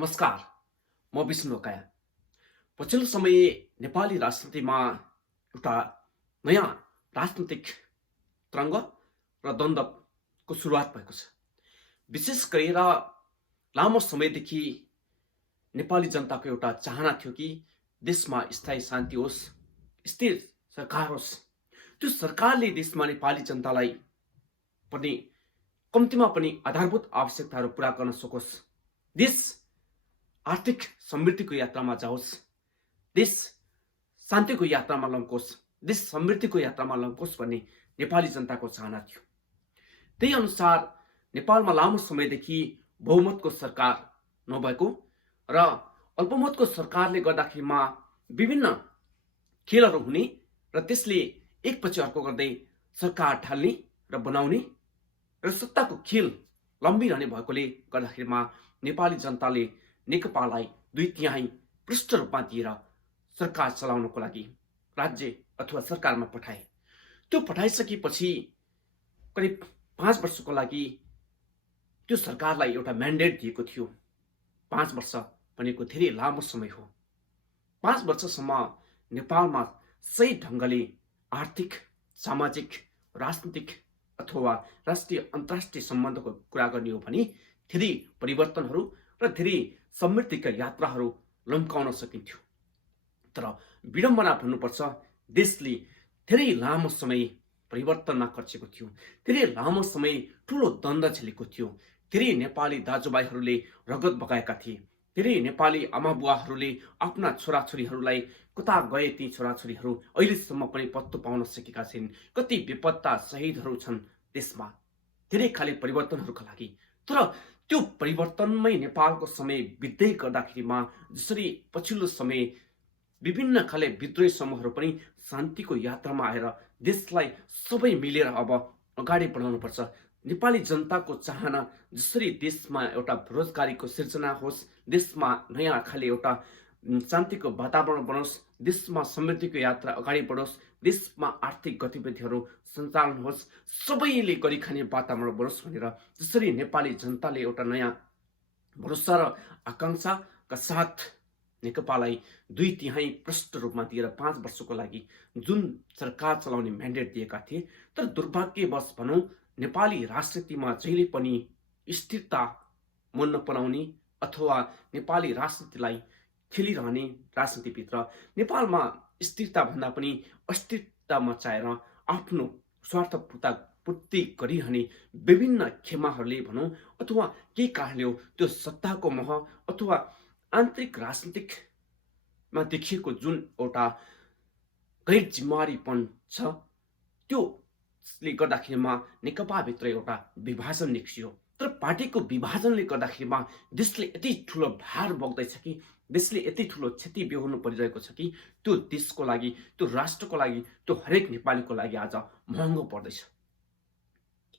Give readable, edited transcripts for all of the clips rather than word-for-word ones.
नमस्कार, म विष्णु काया। पछिल्लो समय नेपाली राजनीतिमा एउटा नयाँ राजनीतिक तरङ्ग र द्वन्द्वको सुरुवात भएको छ। विशेष गरेर लामो समयदेखि नेपाली जनताको एउटा चाहना थियो कि देशमा स्थायी शान्ति होस्, स्थिर सरकार होस्। त्यो सरकारले देशमा नेपाली जनतालाई पनि कम्तीमा पनि आधारभूत आवश्यकताहरू पूरा गर्न सकोस्। देश आर्थिक समृद्धिको यात्रामा जाओस्, देश शान्तिको यात्रामा लम्कोस्, देश समृद्धिको यात्रामा लम्कोस् भन्ने नेपाली जनताको चाहना थियो। त्यही अनुसार नेपालमा लामो समयदेखि बहुमतको सरकार नभएको र अल्पमतको सरकारले गर्दाखेरिमा विभिन्न खेलहरू हुने र त्यसले एकपछि अर्को गर्दै सरकार ढाल्ने र बनाउने र सत्ताको खेल लम्बिरहने भएकोले गर्दाखेरिमा नेपाली जनताले नेकपालाई 2/3 पृष्ठ रूपमा दिएर सरकार चलाउनको लागि राज्य अथवा सरकारमा पठाए। त्यो पठाइसकेपछि करिब 5 वर्षको लागि त्यो सरकारलाई एउटा म्यान्डेट दिएको थियो। 5 वर्ष भनेको धेरै लामो समय हो। 5 वर्षसम्म नेपालमा सही ढङ्गले आर्थिक, सामाजिक, राजनीतिक अथवा राष्ट्रिय अन्तर्राष्ट्रिय सम्बन्धको कुरा गर्ने हो भने धेरै परिवर्तनहरू र धेरै समृद्धिका यात्राहरू लम्काउन सकिन्थ्यो। तर विडम्बना भन्नुपर्छ, देशले धेरै लामो समय परिवर्तनमा खर्चेको थियो, धेरै लामो समय ठुलो द्वन्द्व झेलेको थियो। धेरै नेपाली दाजुभाइहरूले रगत बगाएका थिए। धेरै नेपाली आमाबुवाहरूले आफ्ना छोराछोरीहरूलाई कता गए ती छोराछोरीहरू अहिलेसम्म पनि पत्तो पाउन सकेका छैनन्। कति बेपत्ता शहीदहरू छन् देशमा धेरै खाले परिवर्तनहरूका लागि। तर त्यो परिवर्तनमै नेपालको समय बित्दै गर्दाखेरिमा जसरी पछिल्लो समय विभिन्न खाले विद्रोही समूहहरू पनि शान्तिको यात्रामा आएर देशलाई सबै मिलेर अब अगाडि बढाउनुपर्छ। नेपाली जनताको चाहना जसरी देशमा एउटा रोजगारीको सिर्जना होस्, देशमा नयाँ खाले एउटा शान्तिको वातावरण बनोस्, देशमा समृद्धिको यात्रा अगाडि बढोस्, देशमा आर्थिक गतिविधिहरू सञ्चालन होस्, सबैले गरी खाने वातावरण बनोस् भनेर जसरी नेपाली जनताले एउटा नयाँ भरोसा र आकाङ्क्षाका साथ नेकपालाई 2/3 पृष्ठ रूपमा दिएर 5 वर्षको लागि जुन सरकार चलाउने म्यान्डेट दिएका थिए। तर दुर्भाग्यवश भनौँ, नेपाली राजनीतिमा जहिले पनि स्थिरता मन नपराउने अथवा नेपाली राजनीतिलाई खेलिरहने राजनीतिभित्र नेपालमा स्थिरता भन्दा पनि अस्थिरता मचाएर आफ्नो स्वार्थ पूर्ति गरिरहने विभिन्न खेमाहरूले भनौँ अथवा केही कारणले हो, त्यो सत्ताको मोह अथवा आन्तरिक राजनीतिकमा देखिएको जुन एउटा गैर जिम्मेवारीपन छ, त्योले गर्दाखेरिमा नेकपाभित्र एउटा विभाजन निस्कियो। तर पार्टीको विभाजनले गर्दाखेरिमा देशले यति ठुलो भार बोक्दैछ कि, देशले यति ठुलो क्षति बेहोर्नु परिरहेको छ कि त्यो देशको लागि, त्यो राष्ट्रको लागि, त्यो हरेक नेपालीको लागि आज महँगो पर्दैछ।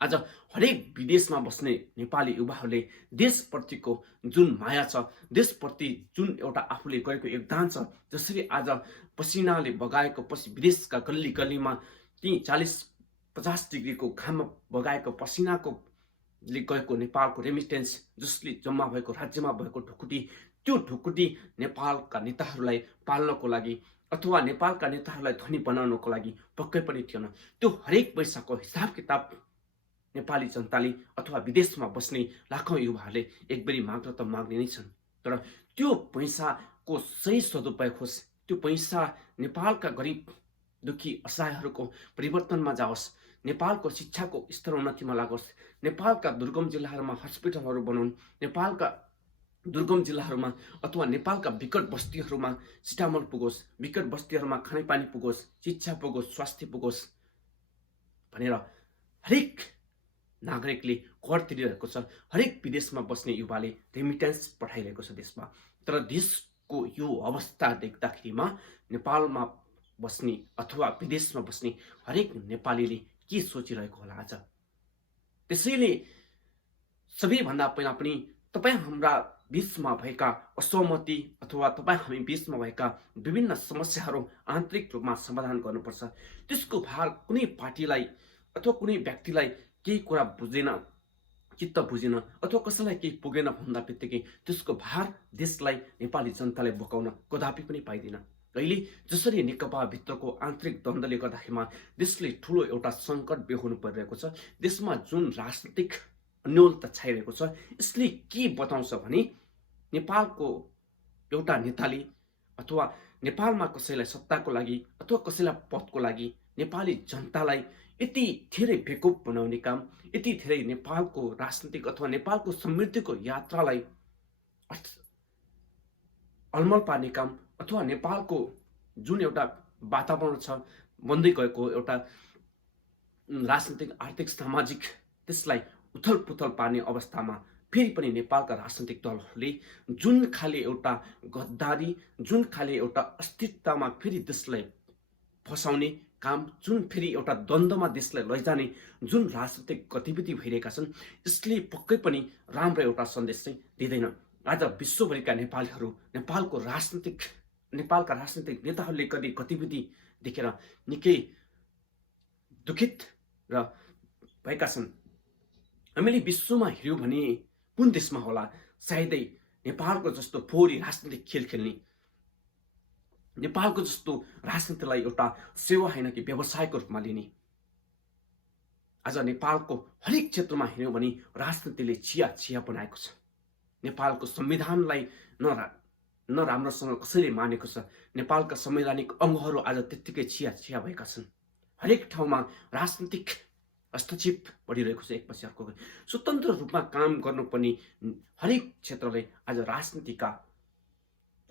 आज हरेक विदेशमा बस्ने नेपाली युवाहरूले देशप्रतिको जुन माया छ, देशप्रति जुन एउटा आफूले गरेको योगदान छ, जसरी आज पसिनाले बगाएको विदेशका गल्ली गल्लीमा ती 40-50 डिग्रीको घाममा बगाएको पसिनाको ले गएको नेपालको रेमिटेन्स, जसले जम्मा भएको राज्यमा भएको ढुकुटी, त्यो ढुकुटी नेपालका नेताहरूलाई पाल्नको लागि अथवा नेपालका नेताहरूलाई धनी बनाउनको लागि पक्कै पनि थिएन। त्यो हरेक पैसाको हिसाब किताब नेपाली जनताले अथवा विदेशमा बस्ने लाखौँ युवाहरूले एकबेरी माग्न त माग्ने नै छन्। तर त्यो पैसाको सही सदुपयोग होस्, त्यो पैसा नेपालका गरिब दुखी असहायहरूको परिवर्तनमा जाओस्, नेपालको शिक्षाको स्तर उन्नतिमा लागोस्, नेपालका दुर्गम जिल्लाहरूमा हस्पिटलहरू बनाउन्, नेपालका दुर्गम जिल्लाहरूमा अथवा नेपालका विकट बस्तीहरूमा सिटामोल पुगोस्, विकट बस्तीहरूमा खानेपानी पुगोस्, शिक्षा पुगोस्, स्वास्थ्य पुगोस् भनेर हरेक नागरिकले कर तिरिरहेको छ। हरेक विदेशमा बस्ने युवाले रेमिटेन्स पठाइरहेको छ देशमा। तर देशको यो अवस्था देख्दाखेरिमा नेपालमा बस्ने अथवा विदेशमा बस्ने हरेक नेपालीले के सोचिरहेको होला आज। त्यसैले सबैभन्दा पहिला पनि तपाईँ हाम्रा बीचमा भएका असहमति अथवा तपाईँ हामी बीचमा भएका विभिन्न समस्याहरू आन्तरिक रूपमा समाधान गर्नुपर्छ। त्यसको भार कुनै पार्टीलाई अथवा कुनै व्यक्तिलाई केही कुरा बुझ्दैन चित्त बुझेन अथवा कसैलाई केही पुगेन भन्दा बित्तिकै त्यसको भार देशलाई नेपाली जनताले बोकाउन कदापि पनि पाइँदैन। अहिले जसरी नेकपाभित्रको आन्तरिक द्वन्द्वले गर्दाखेरिमा देशले ठुलो एउटा सङ्कट बेहोर्नु परिरहेको छ, देशमा जुन राजनीतिक अन्योलता छाइरहेको छ, यसले के बताउँछ भने नेपालको एउटा नेताले अथवा नेपालमा कसैलाई सत्ताको लागि अथवा कसैलाई पदको लागि नेपाली जनतालाई यति धेरै बेकुफ बनाउने काम, यति धेरै नेपालको राजनीतिक अथवा नेपालको समृद्धिको यात्रालाई अलमल पार्ने काम अथवा नेपालको जुन एउटा वातावरण छ बन्दै गएको एउटा राजनीतिक आर्थिक सामाजिक त्यसलाई उथल पुथल पार्ने अवस्थामा फेरि पनि नेपालका राजनीतिक दलहरूले जुन खाले एउटा गद्दारी, जुन खाले एउटा अस्तित्वमा फेरि देशलाई फसाउने काम, जुन फेरि एउटा द्वन्द्वमा देशलाई लैजाने जुन राजनीतिक गतिविधि भइरहेका छन्, यसले पक्कै पनि राम्रो एउटा सन्देश चाहिँ दिँदैन। आज विश्वभरिका नेपालीहरू नेपालका राजनीतिक नेताहरूले गर्ने गतिविधि देखेर निकै दुखित र भएका छन्। हामीले विश्वमा हेऱ्यौँ भने कुन देशमा होला सायदै नेपालको जस्तो फोहोरी राजनीतिक खेल खेल्ने, नेपालको जस्तो राजनीतिलाई एउटा सेवा होइन कि व्यवसायको रूपमा लिने। आज नेपालको हरेक क्षेत्रमा हेऱ्यौँ भने राजनीतिले चिया बनाएको छ। नेपालको संविधानलाई न राम्रोसँग कसैले मानेको छ। नेपालका संवैधानिक अङ्गहरू आज त्यत्तिकै चिया भएका छन्। हरेक ठाउँमा राजनीतिक हस्तक्षेप बढिरहेको छ एकपछि अर्को। स्वतन्त्र रूपमा काम गर्नुपर्ने हरेक क्षेत्रले आज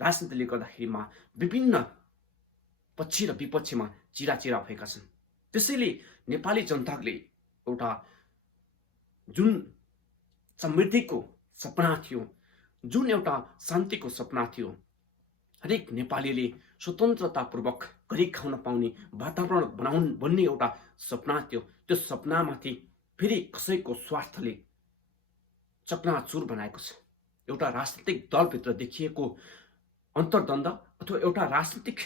राजनीतिले गर्दाखेरिमा विभिन्न पक्ष र विपक्षमा चिरा भएका छन्। त्यसैले नेपाली जनताले एउटा जुन समृद्धिको सपना थियो, जुन एउटा शान्तिको सपना थियो, हरेक नेपालीले स्वतन्त्रतापूर्वक गरी खाउन पाउने वातावरण बन्ने एउटा सपना थियो, त्यो सपनामाथि फेरि कसैको स्वार्थले चकनाचुर बनाएको छ। एउटा राजनीतिक दलभित्र देखिएको अन्तर्द्वन्द अथवा एउटा राजनीतिक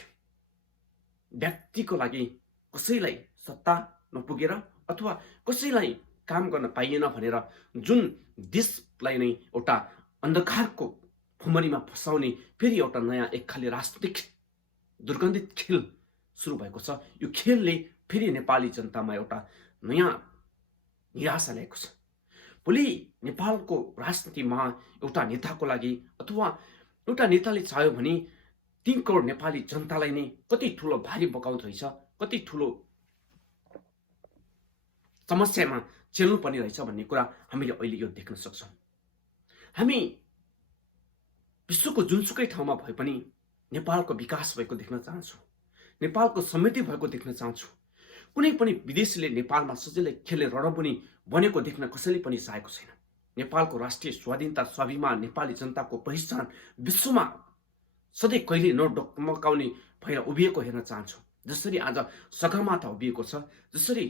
व्यक्तिको लागि कसैलाई सत्ता नपुगेर अथवा कसैलाई काम गर्न पाइएन भनेर जुन देशलाई नै एउटा अन्धकारको भुमरीमा फसाउने फेरि एउटा नयाँ एक खाले राजनीतिक दुर्गन्धित खेल सुरु भएको छ। यो खेलले फेरि नेपाली जनतामा एउटा नयाँ निराशा ल्याएको छ। भोलि नेपालको राजनीतिमा एउटा नेताको लागि अथवा एउटा नेताले चाह्यो भने 3 करोड नेपाली जनतालाई नै कति ठुलो भारी बोकाउँदो रहेछ, कति ठुलो समस्यामा चेल्नु पर्ने रहेछ भन्ने कुरा हामीले अहिले यो देख्न सक्छौँ। हामी विश्वको जुनसुकै ठाउँमा भए पनि नेपालको विकास भएको देख्न चाहन्छौँ, नेपालको समृद्धि भएको देख्न चाहन्छौँ। कुनै पनि विदेशीले नेपालमा सजिलै खेल्ने रणभूमि बनेको देख्न कसैले पनि चाहेको छैन। नेपालको राष्ट्रिय स्वाधीनता, स्वाभिमान, नेपाली जनताको पहिचान विश्वमा सधैँ कहिले नडकमकाउने भएर उभिएको हेर्न चाहन्छौँ। जसरी आज सगरमाथा उभिएको छ, जसरी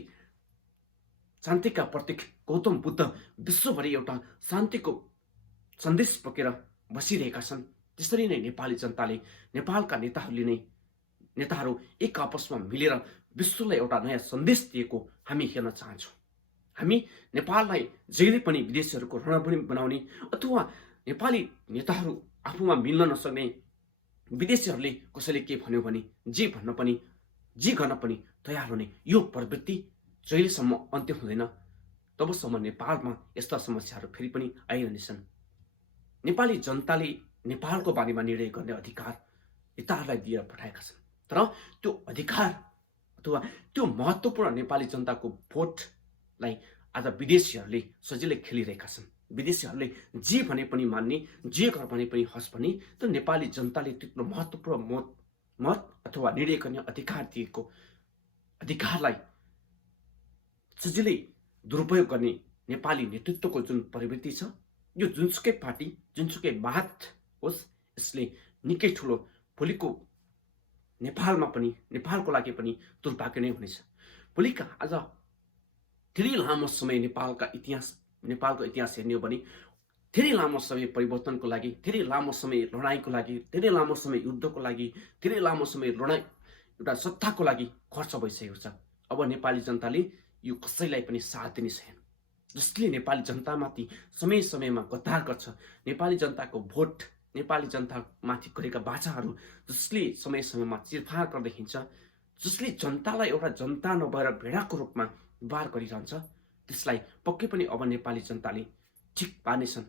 शान्तिका प्रतीक गौतम बुद्ध विश्वभरि एउटा शान्तिको सन्देश बोकेर बसिरहेका छन्, त्यसरी नै नेपाली जनताले, नेपालका नेताहरू एक आपसमा मिलेर विश्वलाई एउटा नयाँ सन्देश दिएको हामी हेर्न चाहन्छौँ। हामी नेपाललाई जहिले पनि विदेशीहरूको रणभूमि बनाउने अथवा नेपाली नेताहरू आफूमा मिल्न नसक्ने विदेशीहरूले कसैले के भन्यो भने जे गर्न पनि तयार हुने यो प्रवृत्ति जहिलेसम्म अन्त्य हुँदैन तबसम्म नेपालमा यस्ता समस्याहरू फेरि पनि आइरहनेछन्। नेपाली जनताले नेपालको बारेमा निर्णय गर्ने अधिकार नेताहरूलाई दिएर पठाएका छन्, तर त्यो अधिकार अथवा त्यो महत्त्वपूर्ण नेपाली जनताको भोटलाई आज विदेशीहरूले सजिलै खेलिरहेका छन्। विदेशीहरूले जे भने पनि मान्ने, जे गर भने पनि हस् भने त्यो नेपाली जनताले त्यत्रो महत्त्वपूर्ण मत अथवा निर्णय गर्ने अधिकार दिएको अधिकारलाई सजिलै दुरुपयोग गर्ने नेपाली नेतृत्वको जुन प्रवृत्ति छ, यो जुनसुकै पार्टी, जुनसुकै वाद होस्, यसले निकै ठुलो भोलिको नेपालको लागि पनि दुर्भाग्य नै हुनेछ। भोलिका आज धेरै लामो समय नेपालको इतिहास हेर्ने हो भने धेरै लामो समय परिवर्तनको लागि, धेरै लामो समय लडाइँको लागि, धेरै लामो समय युद्धको लागि, धेरै लामो समय एउटा सत्ताको लागि खर्च भइसकेको छ। अब नेपाली जनताले यो कसैलाई पनि साथ दिने छैन। जसले नेपाली जनतामाथि समय समयमा गद्दार गर्छ, नेपाली जनताको भोट, नेपाली जनतामाथि गरेका बाचाहरू जसले समय समयमा चिरफार गर्दै हिँड्छ, जसले जनतालाई एउटा जनता नभएर भेडाको रूपमा व्यवहार गरिरहन्छ, त्यसलाई पक्कै पनि अब नेपाली जनताले ठिक पार्नेछन्।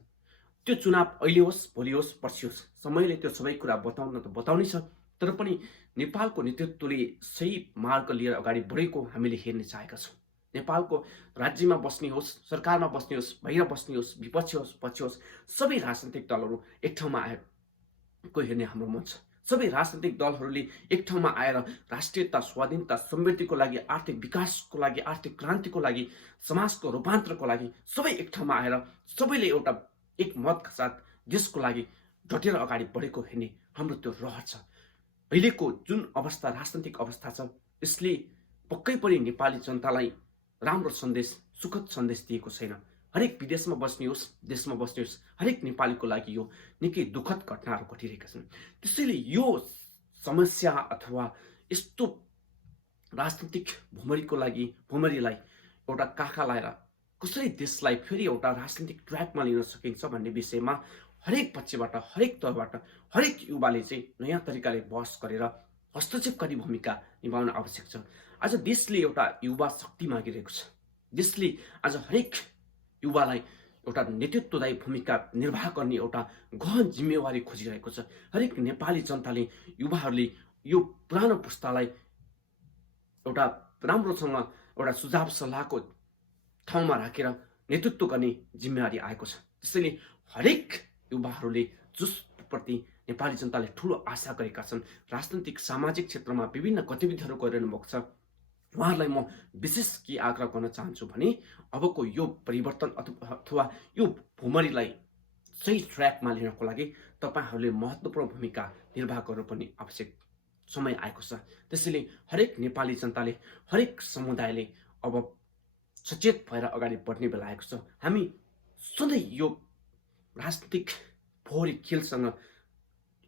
त्यो चुनाव अहिले होस्, भोलि होस्, पर्सि होस्, समयले त्यो सबै कुरा बताउन त बताउनै छ। तर पनि नेपालको नेतृत्वले सही मार्ग लिएर अगाडि बढेको हामीले हेर्न चाहेका छौँ। नेपालको राज्यमा बस्ने होस्, सरकारमा बस्ने होस्, बाहिर बस्ने होस्, विपक्ष होस्, पक्ष होस्, सबै राजनैतिक दलहरू एक ठाउँमा आएको हेर्ने हाम्रो मन छ। सबै राजनैतिक दलहरूले एक ठाउँमा आएर राष्ट्रियता, स्वाधीनता, समृद्धिको लागि, आर्थिक विकासको लागि, आर्थिक क्रान्तिको लागि, समाजको रूपान्तरको लागि सबै एक ठाउँमा आएर सबैले एउटा एक मतका साथ देशको लागि डटेर अगाडि बढेको हेर्ने हाम्रो त्यो रहर छ। अहिलेको जुन अवस्था, राजनैतिक अवस्था छ, यसले पक्कै पनि नेपाली जनतालाई राम्रो सन्देश, सुखद सन्देश दिएको छैन। हरेक विदेशमा बस्ने होस्, देशमा बस्ने होस्, हरेक नेपालीको लागि यो निकै दुःखद घटनाहरू घटिरहेका छन्। त्यसैले यो समस्या अथवा यस्तो राजनीतिक भुमरीलाई एउटा काखा लाएर कसरी देशलाई फेरि एउटा राजनीतिक ट्र्याकमा लिन सकिन्छ भन्ने विषयमा हरेक पक्षबाट, हरेक तहबाट, हरेक युवाले चाहिँ नयाँ तरिकाले बहस गरेर हस्तक्षेपकारी भूमिका निभाउन आवश्यक छ। आज देशले एउटा युवा शक्ति मागिरहेको छ। देशले आज हरेक युवालाई एउटा नेतृत्वदायी भूमिका निर्वाह गर्ने एउटा गहन जिम्मेवारी खोजिरहेको छ। हरेक नेपाली जनताले, युवाहरूले यो पुरानो पुस्तालाई एउटा राम्रोसँग एउटा सुझाव सल्लाहको ठाउँमा राखेर नेतृत्व गर्ने जिम्मेवारी आएको छ। त्यसैले हरेक युवाहरूले जसप्रति नेपाली जनताले ठुलो आशा गरेका छन्, राजनैतिक सामाजिक क्षेत्रमा विभिन्न गतिविधिहरू गरिरहनु भएको छ, उहाँहरूलाई म विशेष के आग्रह गर्न चाहन्छु भने अबको यो परिवर्तन अथवा यो भुमरीलाई सही ट्र्याकमा लिनको लागि तपाईँहरूले महत्त्वपूर्ण भूमिका निर्वाह गर्नुपर्ने आवश्यक समय आएको छ। त्यसैले हरेक नेपाली जनताले, हरेक समुदायले अब सचेत भएर अगाडि बढ्ने बेला आएको छ। हामी सधैँ यो राजनीतिक फोहोरी खेलसँग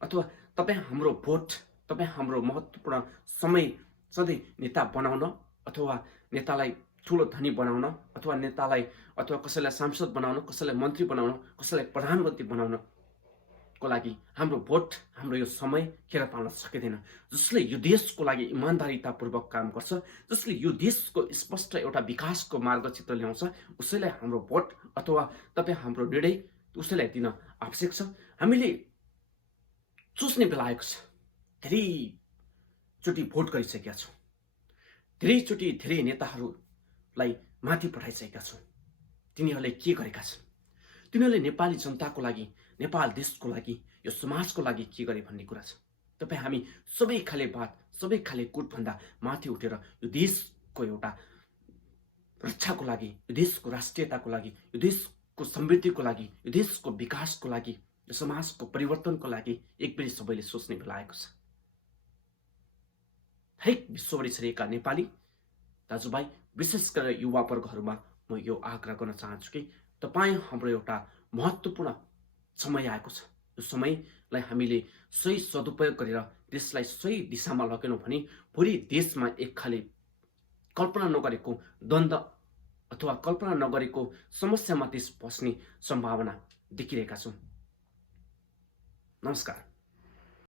अथवा तपाईँ हाम्रो भोट, तपाईँ हाम्रो महत्त्वपूर्ण समय सधैँ नेता बनाउन अथवा नेतालाई ठुलो धनी बनाउन अथवा नेतालाई अथवा कसैलाई सांसद बनाउन, कसैलाई मन्त्री बनाउन, कसैलाई प्रधानमन्त्री बनाउनको लागि हाम्रो भोट, हाम्रो यो समय खेर पाउन सकिँदैन। जसले यो देशको लागि इमान्दारितापूर्वक काम गर्छ, जसले यो देशको स्पष्ट एउटा विकासको मार्गचित्र ल्याउँछ, उसैलाई हाम्रो भोट अथवा तपाईँ हाम्रो निर्णय उसैलाई दिन आवश्यक छ। हामीले सोच्ने बेला आएको छ। धेरैचोटि भोट गरिसकेका छौँ, धेरैचोटि धेरै नेताहरूलाई माथि पठाइसकेका छौँ। तिनीहरूले के गरेका छन्, तिनीहरूले नेपाली जनताको लागि, नेपाल देशको लागि, यो समाजको लागि के गरे भन्ने कुरा छ। तपाईँ हामी सबै खाले बात, सबै खाले कुटभन्दा माथि उठेर यो देशको एउटा रक्षाको लागि, यो देशको राष्ट्रियताको लागि, यो देशको समृद्धिको लागि, यो देशको विकासको लागि, यो समाजको परिवर्तनको लागि एकबेर सबैले सोच्ने बेला आएको छ। हरेक विश्वभरि छरिएका नेपाली दाजुभाइ, विशेष गरेर युवा वर्गहरूमा म यो आग्रह गर्न चाहन्छु कि तपाईँ हाम्रो एउटा महत्त्वपूर्ण समय आएको छ। यो समयलाई हामीले सही सदुपयोग गरेर देशलाई सही दिशामा लगेनौँ भने भोलि देशमा एक खाले कल्पना नगरेको द्वन्द्व अथवा कल्पना नगरेको समस्यामा देश बस्ने सम्भावना देखिरहेका छौँ। नमस्कार।